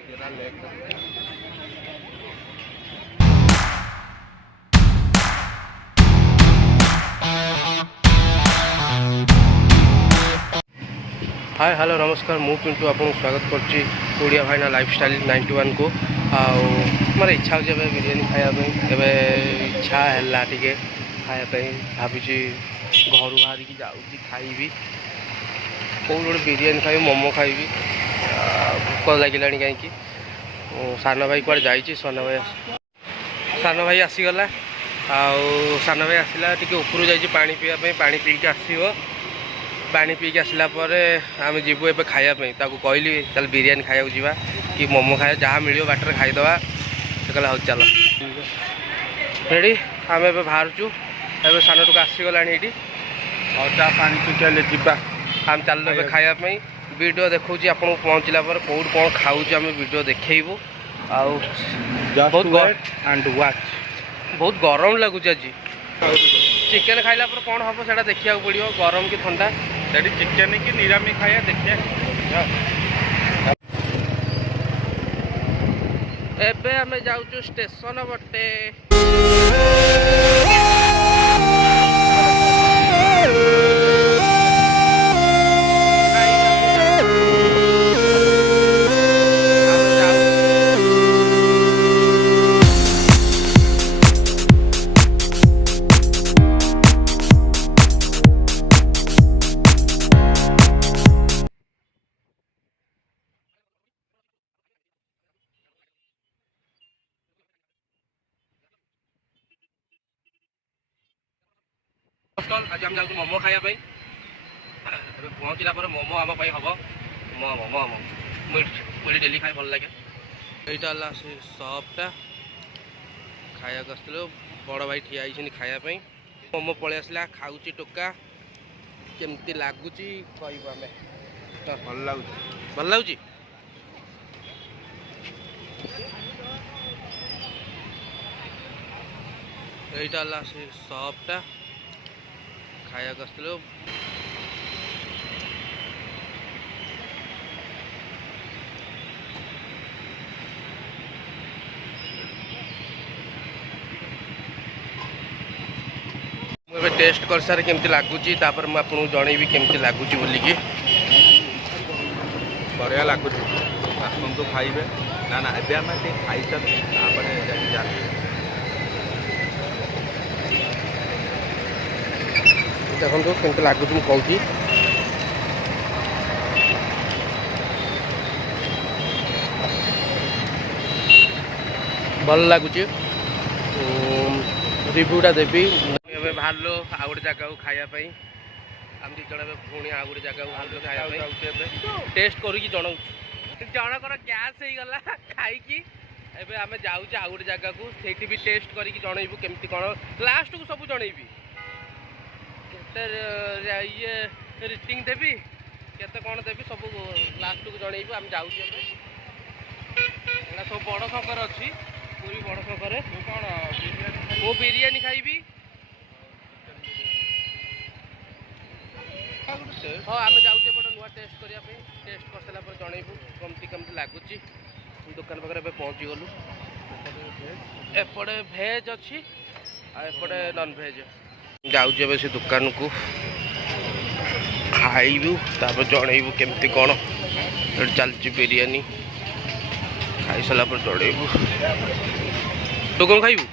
Hi hello नमस्कार मु पिंटू आपको स्वागत करुच्ची ओडिया भाईना लाइफस्टाइल 91 को आउ मोर इच्छा हो बिरियानी खायापी इच्छा है टे खायापी भावी घर बाहर की जाऊँगी खाइबी कौन गोटे बिरियानी खाई मोमो खाइबी भोक लगे कहीं सान भाई कौन जा सान भाई आसीगला सान भाई आसला टी ऊपर जा पानी पीवाई पानी पीक आसो पानी पीक आसला आम जीवु ए खायापी कहली चल बिरियानी खाया जावा कि मोमो खाया जहाँ मिले बाटर खाईदे से कहला हूँ चल रेडी आम ए बाहर ए सान टुक आसीगला ये अदा पानी पीके जा आम चल खायापी वीडियो देखा आपको पहुँचला कौट कौन खाऊ आम वीडियो देखू बहुत गरम लगुच आज चिकेन खाइला पर कौन हम से देखा पड़ो गरम कि ठंडा चिकेन कि निरामिष खाया देखिए एबे आम जाऊँ स्टेशन बटे आज आम जाऊँ मोमो खायापी पहुँचला मोमो आम हम मोमो मुझे डेली खाए भल लगे यहाँ से सपटा खाया बड़ भाई ठिया खायापी मोमो पलि आसला खाऊँ टोका केमती लगुच भल लगुच भल लगुच यहाँ से सपटा खाया मुझे टेस्ट कर सारे केमती लगुच मुझे जनइबी केमती लगुच बोलिकी बढ़िया लगुच आसतु खाइबे ना ना ए आम खाई देखो केमती लगुच मु कहूँ भल लगुच रिव्यूटा देवी बाहर आउ गोटे जगह खायापी आम दी जन पुणी आउ गोटे जगह बाहर खाया टेस्ट करी जनाऊँ जनकर गैस हो गला खाई एबे आम जाऊँ आउ गोटे जगह को सेठी भी टेस्ट करी जनइबू केमती कौन लास्ट को सब जनइबी ये रेटिंग देवी केते कौन देवी सब लास्ट को जनइबू आम जाऊँ सब बड़ छकर अच्छी पूरी बड़ छकर कौन वो बिरियानी खाइबी हाँ आम जाऊे बट नुआ टेस्ट करने टेस्ट कर सारापर जनइबू कमती कमती लगुच दुकान पाखे पहुँची गलु एपटे भेज अच्छी एपटे नॉन भेज जाऊे से दुकान को खाइबू तापर जनइबू केमती कौन चलती बिरियानी खाई सारा पर जनइबू तो कौन खाइबू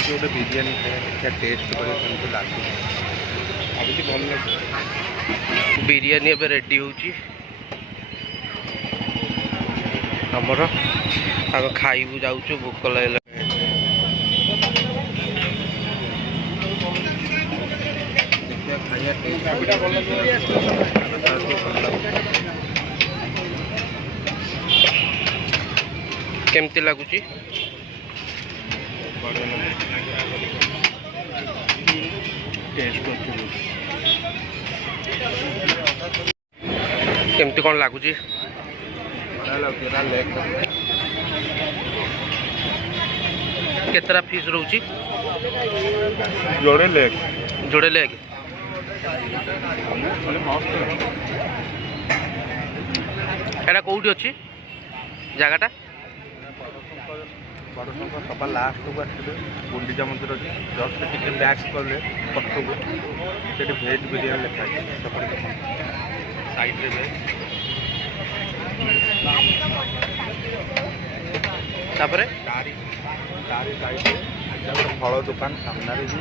गोटे बिरियानी खाया टेस्ट कर भल लगे बिरियानी एबे रेडी होची हमर आग खाइबू जाऊँ भोक लगे केमती लगुच केमती कौन लगुच केतरा फीस रोची जोड़े लेग এটা কোଉଠି ଅଛି ଜାଗାଟା? ବଡ଼ଶଙ୍କ ସଭା ଲାଷ୍ଟକୁ ଆସିଲେ ଗୁଣ୍ଡିଚା ମନ୍ଦିର ଅଛି, ଜଷ୍ଟ ଟିକେ ବ୍ୟାକ୍ କଲେ ପଛକୁ ସେଠି ଭେଜ୍ ବିରିୟାନୀ ଲେଖା ହେଇଛି। ସେପଟେ ସାଇଡ଼୍ରେ ଭେଜ୍, ତାପରେ ତାରି ସାଇଡ଼୍ରେ ଗୋଟେ ଫଳ ଦୋକାନ ସାମ୍ନାରେ ବି।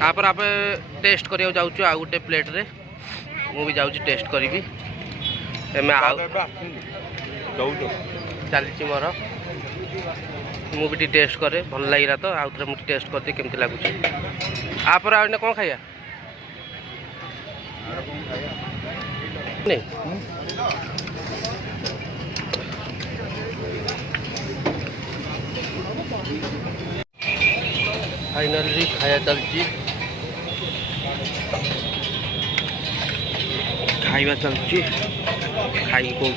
ତାପରେ ଆମେ ଟେଷ୍ଟ କରିବାକୁ ଯାଉଛୁ ଆଉ ଗୋଟେ ପ୍ଲେଟ୍ରେ। ମୁଁ ବି ଯାଉଛି ଟେଷ୍ଟ କରିବି। ଏମେ ଆଉ ଚାଲିଛି ମୋର। ମୁଁ ବି ଟିକେ ଟେଷ୍ଟ କରେ, ଭଲ ଲାଗିଲା ତ ଆଉ ଥରେ ମୁଁ ଟିକେ ଟେଷ୍ଟ କରିଦିଏ କେମିତି ଲାଗୁଛି। ତାପରେ ଆଉ ଏଇନା କ'ଣ ଖାଇବା? फाइनली खाया चलती खाइबा चलती खाई कौन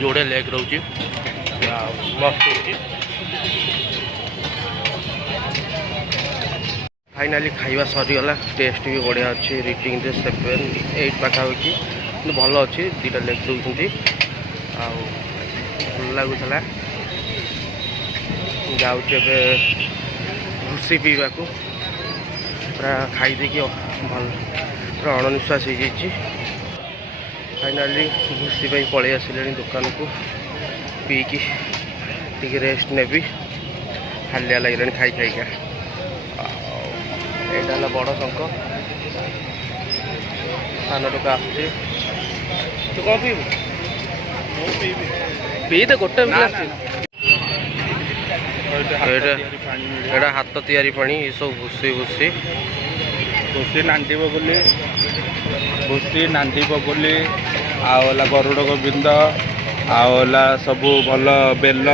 जोड़े लेग रोचे मस्त होची। फाइनाली खाइबा सरीगला। टेस्ट भी बढ़िया अच्छी। रेटिंग 7-8 पाखापाखि भल अच्छी। 2टा लेग दौरान भल लगुला। जाऊँ भूसी पीवा को पूरा खाईदे भल पूरा अणनिश्वास हो जाइए। फाइनाली भूसी पलि आसिले दुकान को पीकी टी रेस्ट ने हालिया लगे खाई खाइका। यहाँ बड़ शंख सान टोक आस कौन पीबू पी दे गोटे हाथ तैयारी पानी ये सब भूसी भूसी भूसी नांडी बबुली भूसी नांडी बबुली आला गरुड़ गोविंद आला सब भल बेल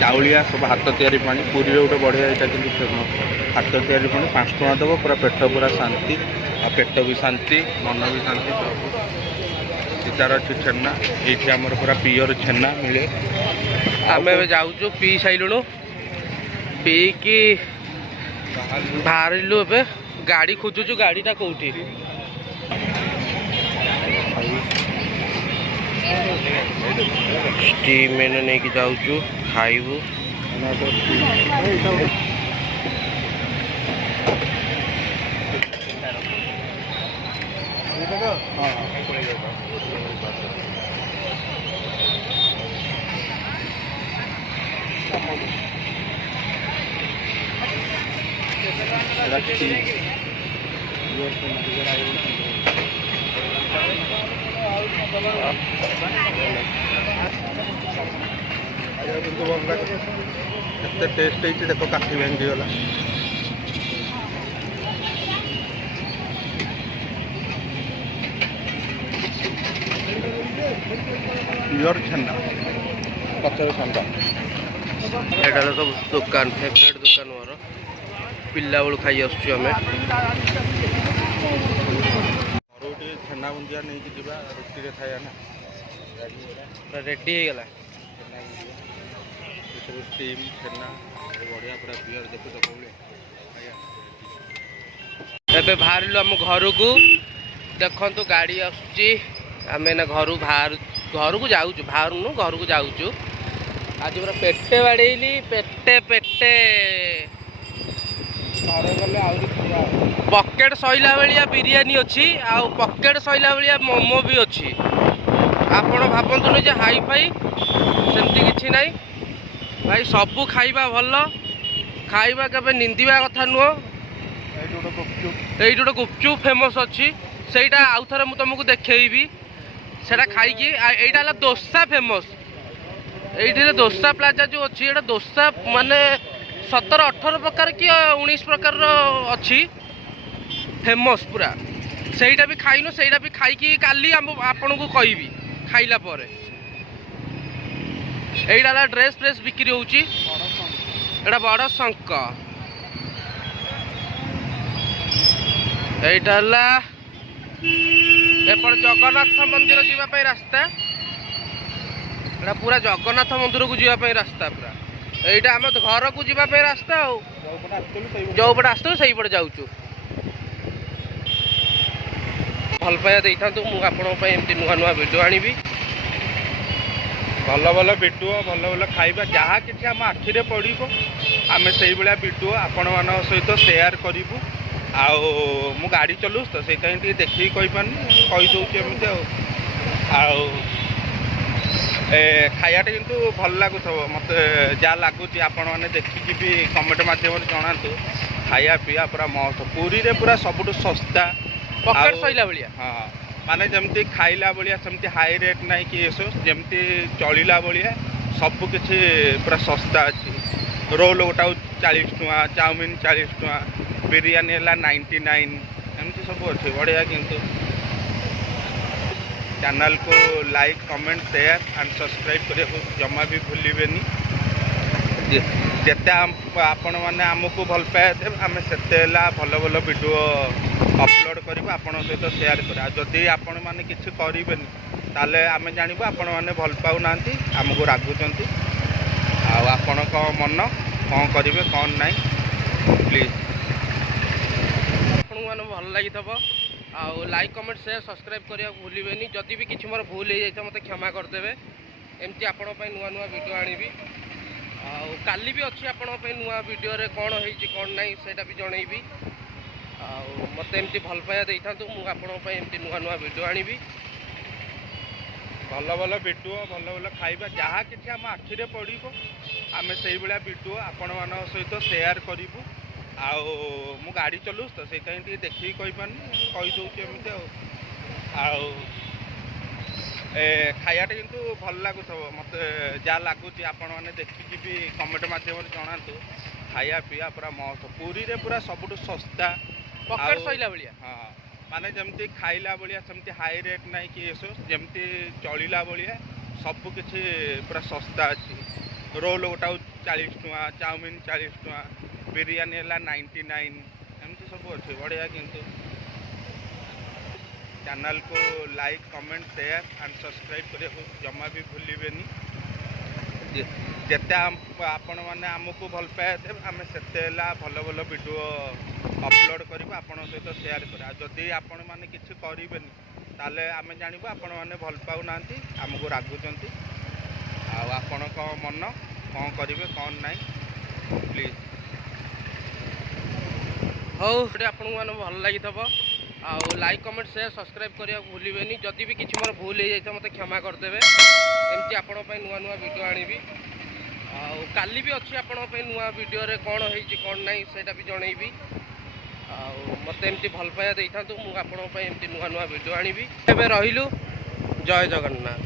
चाउलिया सब हाथ तैयारी पानी। पुरी गोटे बढ़िया यहाँ कि फेमस हाथ तैयारी पानी 5 टଙ୍କା देव पूरा पेट पूरा शांति आ पेट भी शांति मन भी शांति सब सीतार अच्छी छेना ये आमर पूरा पियर छेना मिले। आम जाऊँ पी सारूँ पी कि बाहरलु ए गाड़ी खोजुचु गाड़ीटा कौटी स्टीम मैंने नहीं कि जाऊँ खाइबू टेस्ट है देखो काठी भांगी गला प्योर छेना पचर छंदा। एटा सब दुकान फेवरेट दुकान मोर पिला बेलू खाई आसुँ आम छेना बुंदिया नहीं कि जीवा रोटी रे खाया ना रेडी हो गला स्टीम छेना बढ़िया पूरा प्योर देखो तो कौले एबे बाहरलु आम घर को देखु गाड़ी आसुची आम घर घर को जाऊँ बाहर नु घर को जाऊँ। आज पूरा पेटे बाड़ेली पेटे पेटे पकेट सैला भाया बिरियानी अच्छी आउ पकेट सैला भाया मोमो भी अच्छी। आपण भावतुनि जे हाई फाई सेमती किछि नाई भाई सबू खाइबा भल खाइबा केबे निंदिबा कथा नुह। एइट गोटे गुपचुप फेमस अच्छी सेटा आउ थरे मु तुमको देखैबी सेटा खाइकी। एइटा हला डोसा फेमस एइठी डोसा प्लाजा जो अच्छी एटा डोसा माने 17-18 प्रकार कि 19 प्रकार अच्छी फेमस पूरा सेटा भी खाइनु सेटा भी खाइकी काली आपन को कहबी खाइला परे। एइटा ड्रेस फ्रेस बिक्री होउची এটা বড় শঙ্ক এইটা হলা এপট জগন্নাথ মন্দির যাওয়া রাস্তা এটা পুরা জগন্নাথ মন্দির কু যাওয়া রাস্তা পুরা এইটা আমার ঘর কু যাওয়া রাস্তা ଯୋଉପଟେ ଆସିଥିଲୁ ସେଇପଟେ ଯାଉଛୁ ଭଲ ପାଇବା ଦେଇଥାନ୍ତୁ ମୁଁ ଆପଣଙ୍କ ପାଇଁ ଏମିତି ନୂଆ ନୂଆ ଭିଡ଼ିଓ ଆଣିବି ଭଲ ଭଲ ଭିଡ଼ିଓ ଭଲ ଭଲ ଖାଇବା ଯାହା କିଛି ଆମ ଆଖିରେ ପଡ଼ିବ ଆମେ ସେଇଭଳିଆ ଭିଡ଼ିଓ ଆପଣମାନଙ୍କ ସହିତ ସେୟାର କରିବୁ ଆଉ ମୁଁ ଗାଡ଼ି ଚଲାଉଛି ତ ସେଇଥିପାଇଁ ଟିକେ ଦେଖିକି କହିପାରୁନି କହିଦେଉଛି ଏମିତି ଆଉ ଖାଇବାଟା କିନ୍ତୁ ଭଲ ଲାଗୁଥିବ ମୋତେ ଯାହା ଲାଗୁଛି ଆପଣମାନେ ଦେଖିକି ବି କମେଣ୍ଟ ମାଧ୍ୟମରେ ଜଣାନ୍ତୁ ଖାଇବା ପିଇବା ପୁରା ମସ୍ତ ପୁରୀରେ ପୁରା ସବୁଠୁ ଶସ୍ତା ପକେଟ ସଇଲା ଭଳିଆ ହଁ ମାନେ ଯେମିତି ଖାଇଲା ଭଳିଆ ସେମିତି ହାଇ ରେଟ୍ ନାହିଁ କି ଏସବୁ ଯେମିତି ଚଳିଲା ଭଳିଆ ସବୁ କିଛି ପୁରା ଶସ୍ତା ଅଛି ରୋଲ୍ ଗୋଟା 40 ଟଙ୍କା ଚାଉମିନ 40 ଟଙ୍କା ବିରିୟାନୀ ହେଲା 99 ଏମିତି ସବୁ ଅଛି ବଢ଼ିଆ କିନ୍ତୁ चैनल को like comment share and subscribe करने को जमा भी भूलिबेनी जिते आपण मैंने आमको भल पाए आम से भल भल वीडियो अपलोड करूँ आपण सहित शेयर करा जदि आपण मैंने किसी करें ताले आम जानबू आपण मैंने भल पाऊना आमको रागुंट आपण मन कौन करेंगे कौन ना प्लीज आपको मैंने भल लगी आउ लाइक कमेंट शेयर सब्सक्राइब करने भूलिबेनी जदि भी किसी मोर भूल हो जाए मत क्षमा करदेवे एमती आपण नुआ नुआ वीडियो आनिबी आउ काली भी अच्छी आपण नुआ वीडियो रे कौन होइछि कौन नहीं सेटा भी जनइबी आउ मत एमती भल पाया देइथांतु मु आपण एमती नुआ नुआ वीडियो आनिबी भल भल वीडियो भल भल खाଇବା जहाँ किसी आम आखिरे पड़ो आम से वीडियो आपण मान सहित सेयार करूँ आउ मु गाड़ी चलाଉଛି तो ସେଇଥିପାଇଁ ଟିକେ ଦେଖିକି କହିପାରୁନି କହିଦେଉଛି ଏମିତି ଆଉ ଖାଇବାଟା କିନ୍ତୁ ଭଲ ଲାଗୁଥିବ ମୋତେ ଯାହା ଲାଗୁଛି ଆପଣମାନେ ଦେଖିକି ବି କମେଣ୍ଟ ମାଧ୍ୟମରେ ଜଣାନ୍ତୁ ଖାଇବା ପିଇବା ପୁରା ମସ୍ତ ପୁରୀରେ ପୁରା ସବୁଠୁ ଶସ୍ତା ପକେଟ ସଇଲା ଭଳିଆ ହଁ ମାନେ ଯେମିତି ଖାଇଲା ଭଳିଆ ସେମିତି ହାଇ ରେଟ୍ ନାହିଁ କି ଏସବୁ ଯେମିତି ଚଳିଲା ଭଳିଆ ସବୁ କିଛି ପୁରା ଶସ୍ତା ଅଛି ରୋଲ୍ ଗୋଟା 40 ଟଙ୍କା ଚାଉମିନ 40 ଟଙ୍କା ବିରିୟାନୀ ହେଲା 99 ଏମିତି ସବୁ ଅଛି ବଢ଼ିଆ କିନ୍ତୁ चैनल को like comment share and subscribe करने को जमा भी भूलिबेनी जिते आपण मैंने आमको भल पाए आम से भल भल वीडियो अपलोड करूँ आपण सहित शेयर करा जदि आपण मैंने किसी करें ताले आम जानबू आपण मैंने भल पाऊना आमको रागुंट आपण मन कौन करेंगे कौन ना प्लीज हौ आपको मैंने भल लगी आउ लाइक कमेंट शेयर सब्सक्राइब करने भूलिबेनी जदि भी किसी मोर भूल हो जाए मत क्षमा करदेवे एमती आपण नुआ नुआ वीडियो आनिबी आउ काली भी अच्छी आपण नुआ वीडियो रे कौन होइछि कौन नहीं सेटा भी जनइबी आउ मत एमती भल पाया देइथांतु मु आपण एमती नुआ नुआ वीडियो आनिबी एबे रहिलु जय जगन्नाथ।